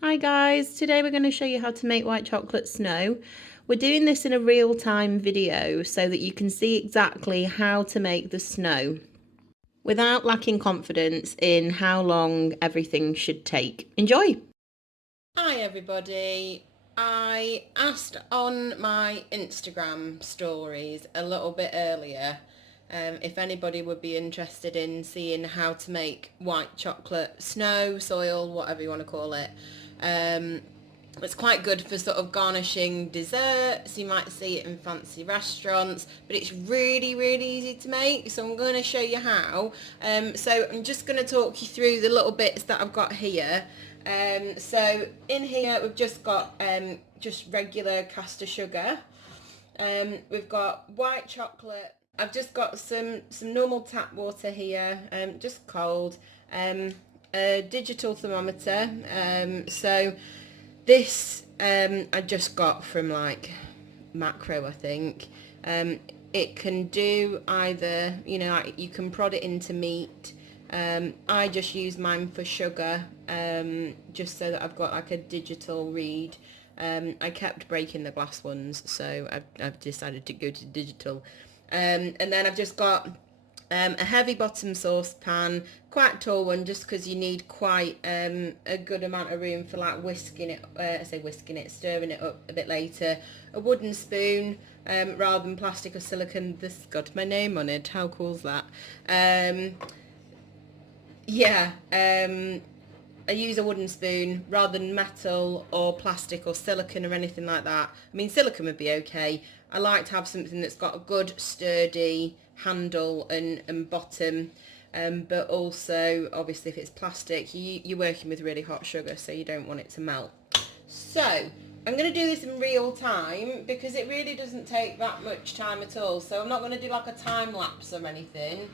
Hi guys, today we're going to show you how to make white chocolate snow. We're doing this in a real-time video so that you can see exactly how to make the snow without lacking confidence in how long everything should take. Enjoy! Hi everybody. I asked on my Instagram stories a little bit earlier if anybody would be interested in seeing how to make white chocolate snow, soil, whatever you want to call it. It's quite good for sort of garnishing desserts. You might see it in fancy restaurants, but it's really, really easy to make. So I'm going to show you how. So I'm just going to talk you through the little bits that I've got here. So in here we've just got just regular caster sugar. We've got white chocolate. I've just got some normal tap water here, just cold. A digital thermometer. So this I just got from like Macro, I think. It can do either, like you can prod it into meat. I just use mine for sugar, just so that I've got like a digital read. I kept breaking the glass ones, so I've decided to go to digital. And then I've just got a heavy bottom saucepan, quite a tall one, just because you need quite a good amount of room for like whisking it, stirring it up a bit later. A wooden spoon, rather than plastic or silicone. This has got my name on it. How cool is that? I use a wooden spoon rather than metal or plastic or silicone or anything like that. I mean, silicone would be okay. I like to have something that's got a good sturdy handle and bottom, but also obviously if it's plastic, you're working with really hot sugar, so you don't want it to melt. So I'm going to do this in real time because it really doesn't take that much time at all. So I'm not going to do like a time lapse or anything.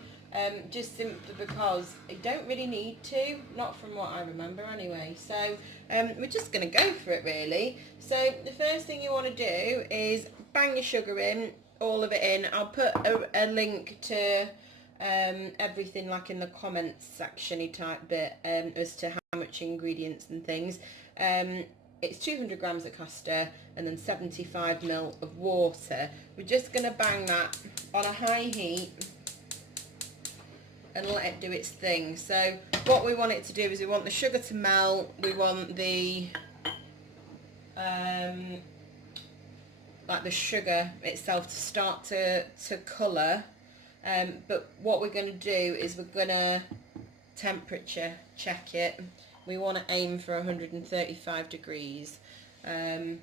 Just simply because I don't really need to, not from what I remember anyway. So we're just going to go for it really. So the first thing you want to do is bang your sugar in, all of it in. I'll put a link to everything like in the comments section-y type bit as to how much ingredients and things. It's 200 grams of custard and then 75 ml of water. We're just going to bang that on a high heat and let it do its thing. So what we want it to do is we want the sugar to melt, we want the like the sugar itself to start to colour, but what we're going to do is we're going to temperature check it. We want to aim for 135 degrees. In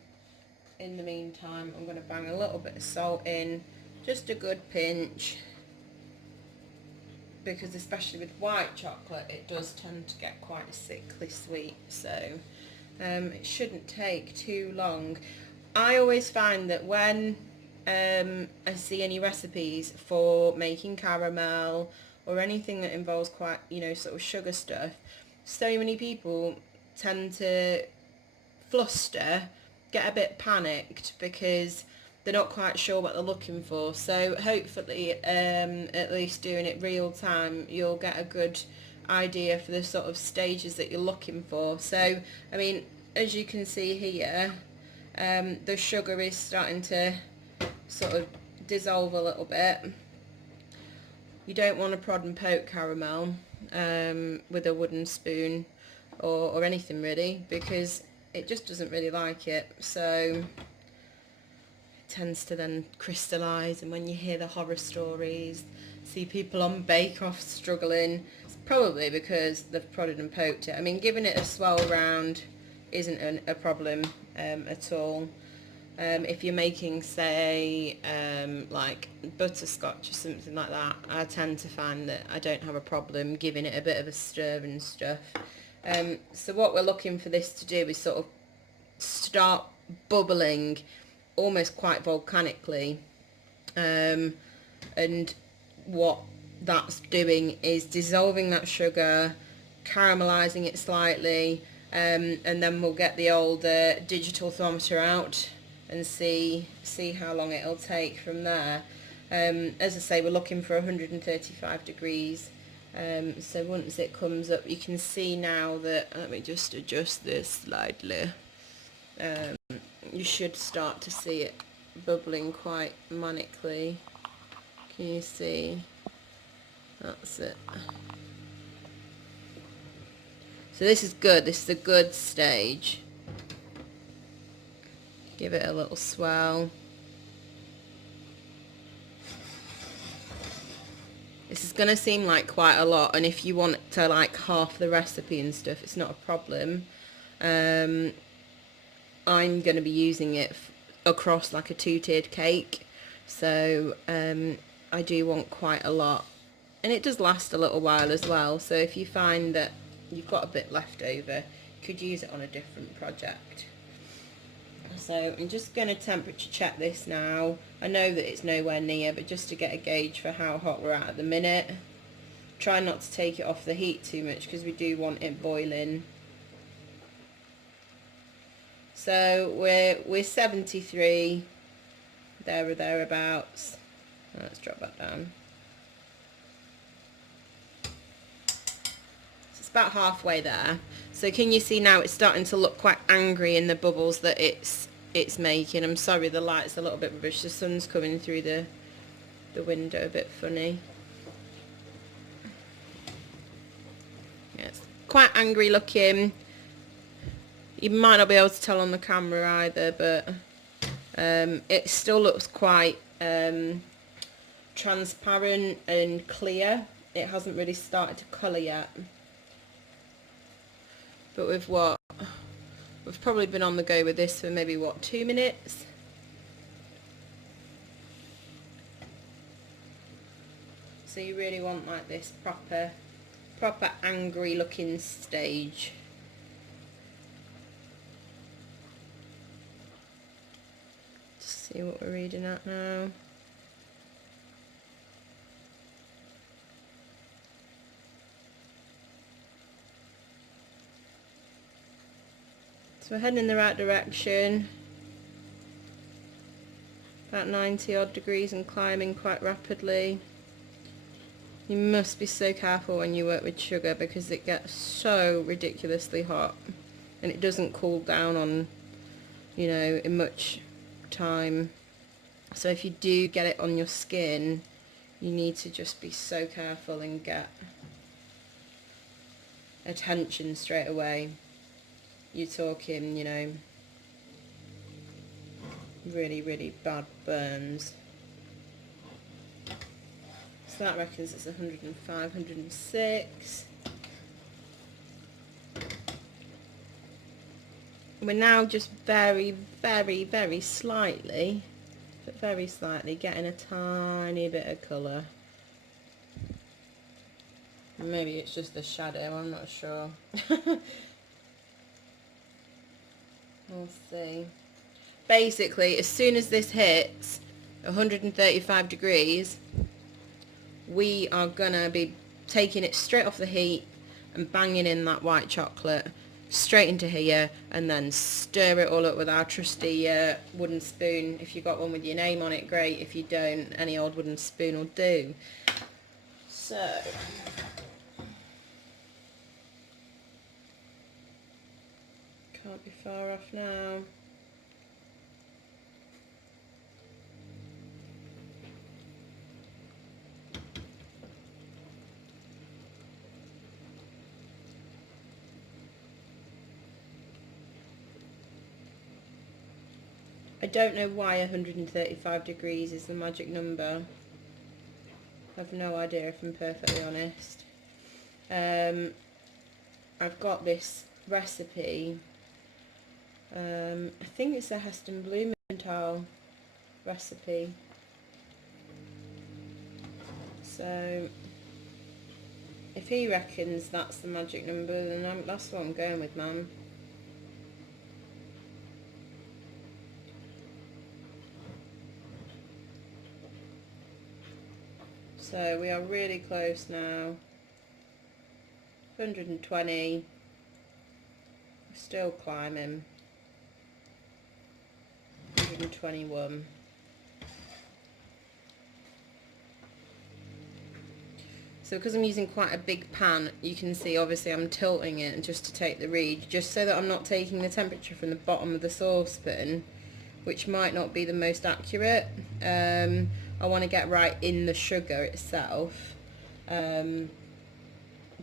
the meantime, I'm going to bang a little bit of salt in, just a good pinch, because especially with white chocolate it does tend to get quite sickly sweet, so it shouldn't take too long. I always find that when I see any recipes for making caramel or anything that involves quite, sort of sugar stuff, so many people tend to fluster, get a bit panicked because they're not quite sure what they're looking for. So hopefully, at least doing it real time, you'll get a good idea for the sort of stages that you're looking for. So, I mean, as you can see here, the sugar is starting to sort of dissolve a little bit. You don't want to prod and poke caramel with a wooden spoon or anything really, because it just doesn't really like it. So tends to then crystallise, and when you hear the horror stories, see people on Bake Off struggling, it's probably because they've prodded and poked it. I mean, giving it a swirl round isn't a problem at all. If you're making, say, like butterscotch or something like that, I tend to find that I don't have a problem giving it a bit of a stir and stuff. So what we're looking for this to do is sort of start bubbling almost quite volcanically, and what that's doing is dissolving that sugar, caramelizing it slightly, and then we'll get the old digital thermometer out and see how long it'll take from there. As I say, we're looking for 135 degrees. So once it comes up, you can see now that, let me just adjust this slightly, you should start to see it bubbling quite manically. Can you see? That's it. So this is good, this is a good stage. Give it a little swell. This is going to seem like quite a lot, and if you want to like half the recipe and stuff, it's not a problem. I'm going to be using it across like a 2-tiered cake, so I do want quite a lot, and it does last a little while as well. So if you find that you've got a bit left over, you could use it on a different project. So I'm just going to temperature check this now. I know that it's nowhere near, but just to get a gauge for how hot we're at the minute. Try not to take it off the heat too much because we do want it boiling. So we're 73, there or thereabouts. Let's drop that down. So it's about halfway there. So can you see now it's starting to look quite angry in the bubbles that it's making. I'm sorry, the light's a little bit rubbish. The sun's coming through the window a bit funny. Yeah, it's quite angry looking. You might not be able to tell on the camera either, but it still looks quite transparent and clear. It hasn't really started to colour yet. But we've probably been on the go with this for maybe, 2 minutes? So you really want like this proper angry looking stage. Just see what we're reading at now. So we're heading in the right direction. About 90 odd degrees and climbing quite rapidly. You must be so careful when you work with sugar because it gets so ridiculously hot and it doesn't cool down on, in much time. So if you do get it on your skin, you need to just be so careful and get attention straight away. You're talking, really, really bad burns. So that reckons it's 105, 106. We're now just very, very, very slightly, but very slightly, getting a tiny bit of colour. Maybe it's just the shadow, I'm not sure. We'll see. Basically, as soon as this hits 135 degrees, we are gonna be taking it straight off the heat and banging in that white chocolate straight into here, and then stir it all up with our trusty wooden spoon. If you've got one with your name on it, great. If you don't, any old wooden spoon will do. So can't be far off now. I don't know why 135 degrees is the magic number. I have no idea, if I'm perfectly honest. I've got this recipe. I think it's a Heston Blumenthal recipe. So if he reckons that's the magic number, then that's what I'm going with, ma'am. So we are really close now. 120. We're still climbing. So because I'm using quite a big pan, you can see obviously I'm tilting it just to take the read, just so that I'm not taking the temperature from the bottom of the saucepan, which might not be the most accurate. I want to get right in the sugar itself,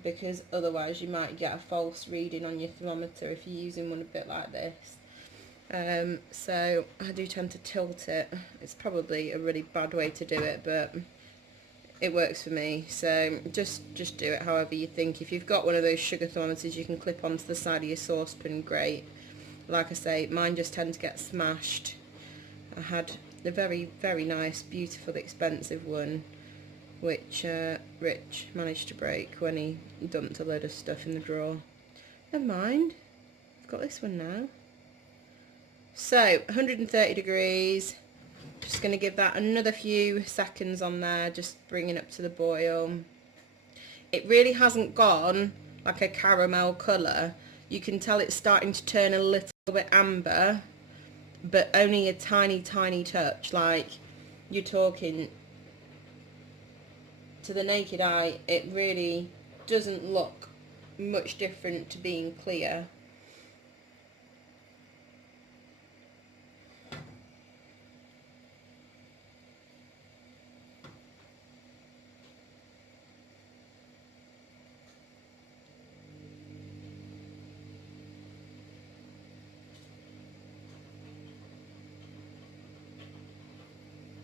because otherwise you might get a false reading on your thermometer if you're using one a bit like this. So I do tend to tilt it. It's probably a really bad way to do it, but it works for me. So just do it however you think. If you've got one of those sugar thermometers you can clip onto the side of your saucepan, great. Like I say, mine just tend to get smashed. I had a very, very nice, beautiful, expensive one, which Rich managed to break when he dumped a load of stuff in the drawer. Never mind, I've got this one now. So 130 degrees, just going to give that another few seconds on there, just bringing up to the boil. It really hasn't gone like a caramel colour. You can tell it's starting to turn a little bit amber, but only a tiny, tiny touch. Like, you're talking, to the naked eye, it really doesn't look much different to being clear.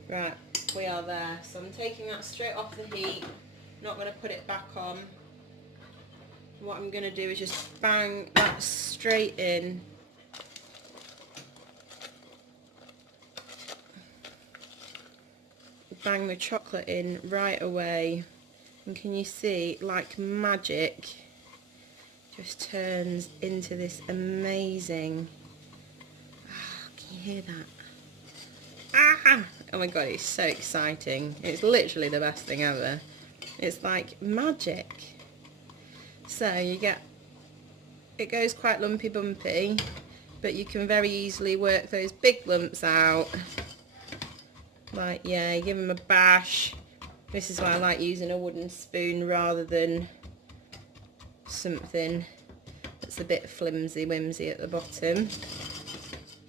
Right, we are there. So I'm taking that straight off the heat, not going to put it back on. What I'm going to do is just bang that straight in. Bang the chocolate in right away. And can you see, like magic, just turns into this amazing... can you hear that? Oh my god, it's so exciting. It's literally the best thing ever. It's like magic. So you get, it goes quite lumpy bumpy, but you can very easily work those big lumps out. Like, yeah, give them a bash. This is why I like using a wooden spoon rather than something that's a bit flimsy whimsy at the bottom.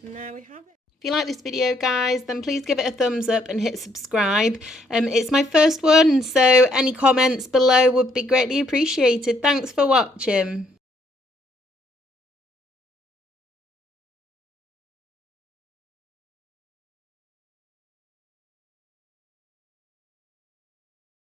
And there we have it. If you like this video, guys, then please give it a thumbs up and hit subscribe. It's my first one, so any comments below would be greatly appreciated. Thanks for watching.